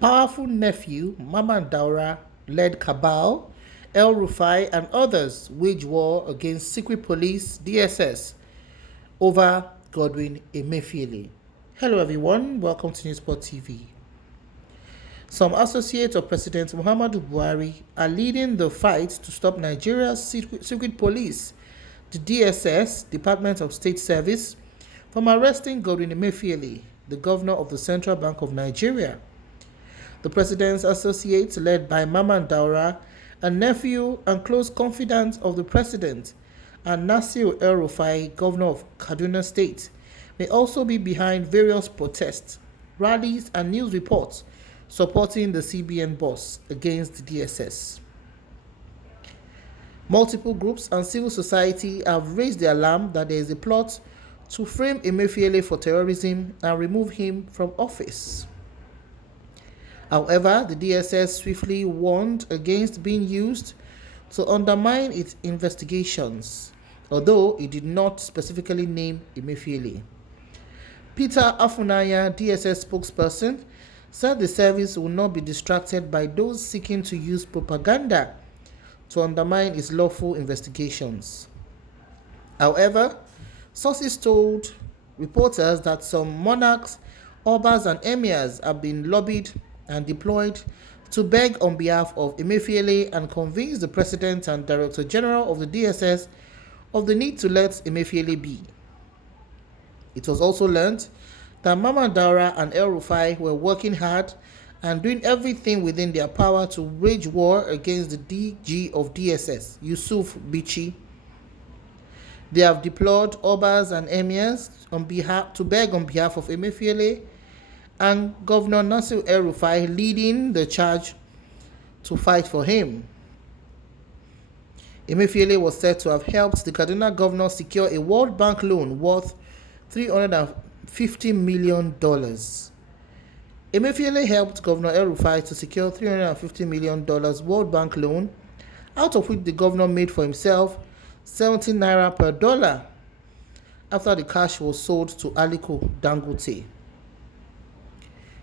Powerful nephew Mamman Daura led cabal, El Rufai and others wage war against secret police DSS over Godwin Emefiele. Hello everyone, welcome to Newsport TV. Some associates of President Muhammadu Buhari are leading the fight to stop Nigeria's secret police, the DSS, Department of State Service, from arresting Godwin Emefiele, the governor of the Central Bank of Nigeria. The president's associates, led by Mamman Daura, a nephew and close confidant of the president, and Nasir El Rufai, governor of Kaduna State, may also be behind various protests, rallies, and news reports supporting the CBN boss against the DSS. Multiple groups and civil society have raised the alarm that there is a plot to frame Emefiele for terrorism and remove him from office. However, the DSS swiftly warned against being used to undermine its investigations, although it did not specifically name Emefiele. Peter Afunanya, DSS spokesperson, said the service will not be distracted by those seeking to use propaganda to undermine its lawful investigations. However, sources told reporters that some monarchs, obas, and emirs have been lobbied and deployed to beg on behalf of Emefiele and convince the President and Director General of the DSS of the need to let Emefiele be. It was also learned that Mamman Daura and El Rufai were working hard and doing everything within their power to wage war against the DG of DSS, Yusuf Bichi. They have deployed obas and emirs to beg on behalf of Emefiele, and Governor Nasir El Rufai leading the charge to fight for him. Emefiele was said to have helped the Kaduna governor secure a World Bank loan worth $350 million. Emefiele helped Governor El Rufai to secure $350 million World Bank loan, out of which the governor made for himself 17 naira per dollar after the cash was sold to Aliko Dangote.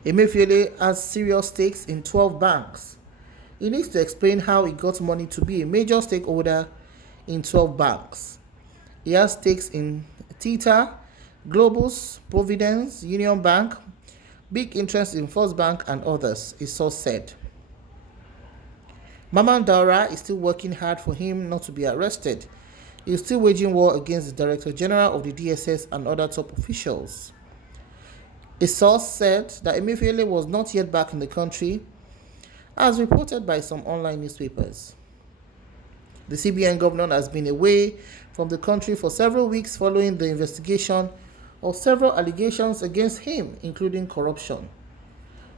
Emefiele has serious stakes in 12 banks. He needs to explain how he got money to be a major stakeholder in 12 banks. He has stakes in Tita, Globus, Providence, Union Bank, big interest in First Bank, and others, a source said. Mamman Daura is still working hard for him not to be arrested. He is still waging war against the Director General of the DSS and other top officials. A source said that Emefiele was not yet back in the country, as reported by some online newspapers. The CBN governor has been away from the country for several weeks following the investigation of several allegations against him, including corruption.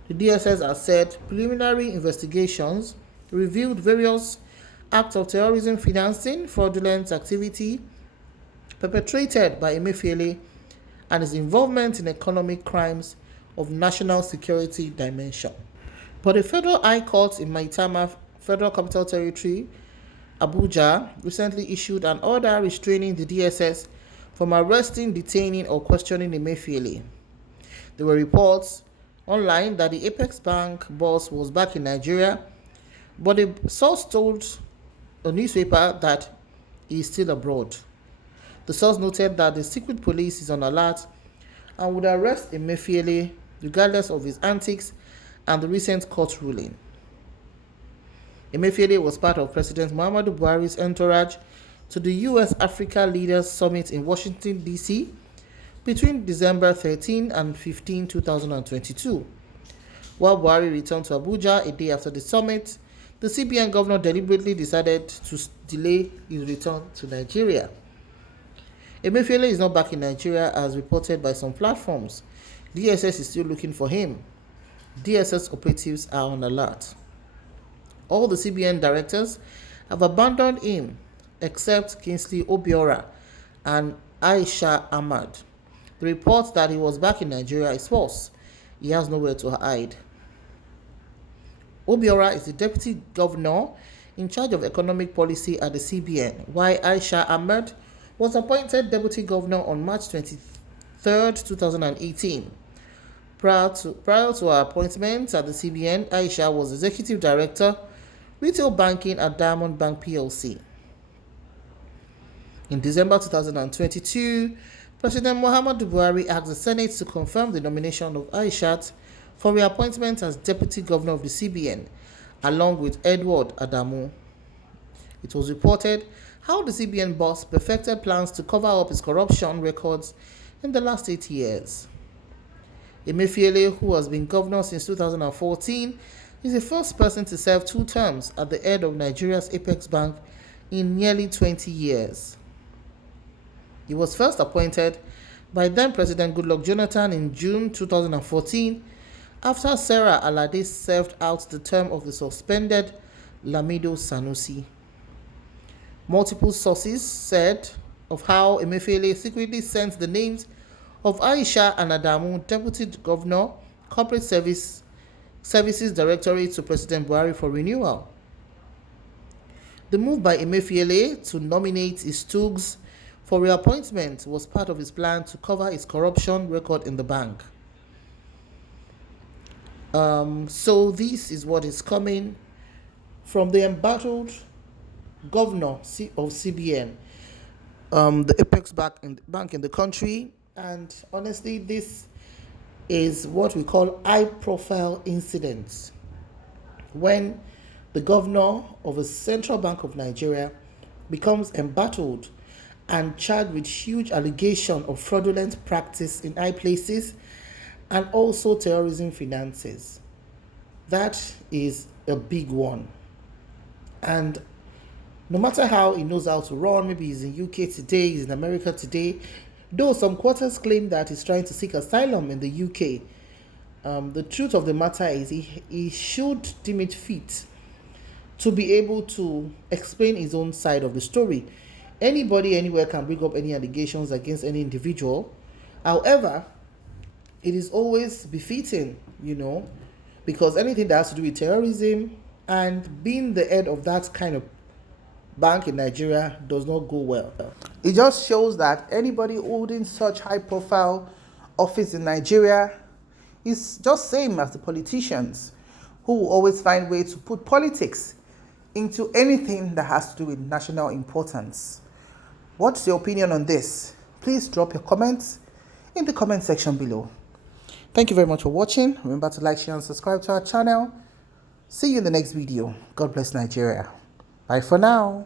The DSS has said preliminary investigations revealed various acts of terrorism financing, fraudulent activity perpetrated by Emefiele, and his involvement in economic crimes of national security dimension. But a federal high court in Maitama, Federal Capital Territory, Abuja, recently issued an order restraining the DSS from arresting, detaining, or questioning Emefiele. There were reports online that the Apex Bank boss was back in Nigeria, but a source told a newspaper that he is still abroad. The source noted that the secret police is on alert and would arrest Emefiele regardless of his antics and the recent court ruling. Emefiele was part of President Muhammadu Buhari's entourage to the U.S. Africa Leaders Summit in Washington, D.C. between December 13 and 15, 2022. While Buhari returned to Abuja a day after the summit, the CBN governor deliberately decided to delay his return to Nigeria. Emefiele is not back in Nigeria as reported by some platforms. DSS is still looking for him. DSS operatives are on alert. All the CBN directors have abandoned him except Kingsley Obiora and Aisha Ahmad. The report that he was back in Nigeria is false. He has nowhere to hide. Obiora is the deputy governor in charge of economic policy at the CBN, while Aisha Ahmed was appointed deputy governor on March 23, 2018. Prior to her appointment at the CBN, Aisha was Executive Director, Retail Banking at Diamond Bank PLC. In December 2022, President Muhammadu Buhari asked the Senate to confirm the nomination of Aishat for reappointment as Deputy Governor of the CBN, along with Edward Adamu. It was reported how the CBN boss perfected plans to cover up his corruption records in the last 8 years. Emefiele, who has been governor since 2014, is the first person to serve 2 terms at the head of Nigeria's Apex Bank in nearly 20 years. He was first appointed by then-President Goodluck Jonathan in June 2014 after Sarah Alade served out the term of the suspended Lamido Sanusi. Multiple sources said of how Emefiele secretly sent the names of Aisha and Adamu, Deputy Governor, Corporate Services Directorate, to President Buhari for renewal. The move by Emefiele to nominate his stooges for reappointment was part of his plan to cover his corruption record in the bank. So this is what is coming from the embattled governor of CBN, the apex bank in the country. And honestly, this is what we call high-profile incidents, when the governor of a central bank of Nigeria becomes embattled and charged with huge allegation of fraudulent practice in high places and also terrorism finances. That is a big one. And no matter how he knows how to run, maybe he's in UK today, he's in America today, though some quarters claim that he's trying to seek asylum in the UK, the truth of the matter is he should deem it fit to be able to explain his own side of the story. Anybody anywhere can bring up any allegations against any individual. However, it is always befitting, because anything that has to do with terrorism and being the head of that kind of bank in Nigeria does not go well. It just shows that anybody holding such high-profile office in Nigeria is just same as the politicians who will always find ways to put politics into anything that has to do with national importance. What's your opinion on this? Please drop your comments in the comment section below. Thank you very much for watching. Remember to like, share, and subscribe to our channel. See you in the next video. God bless Nigeria. Bye for now.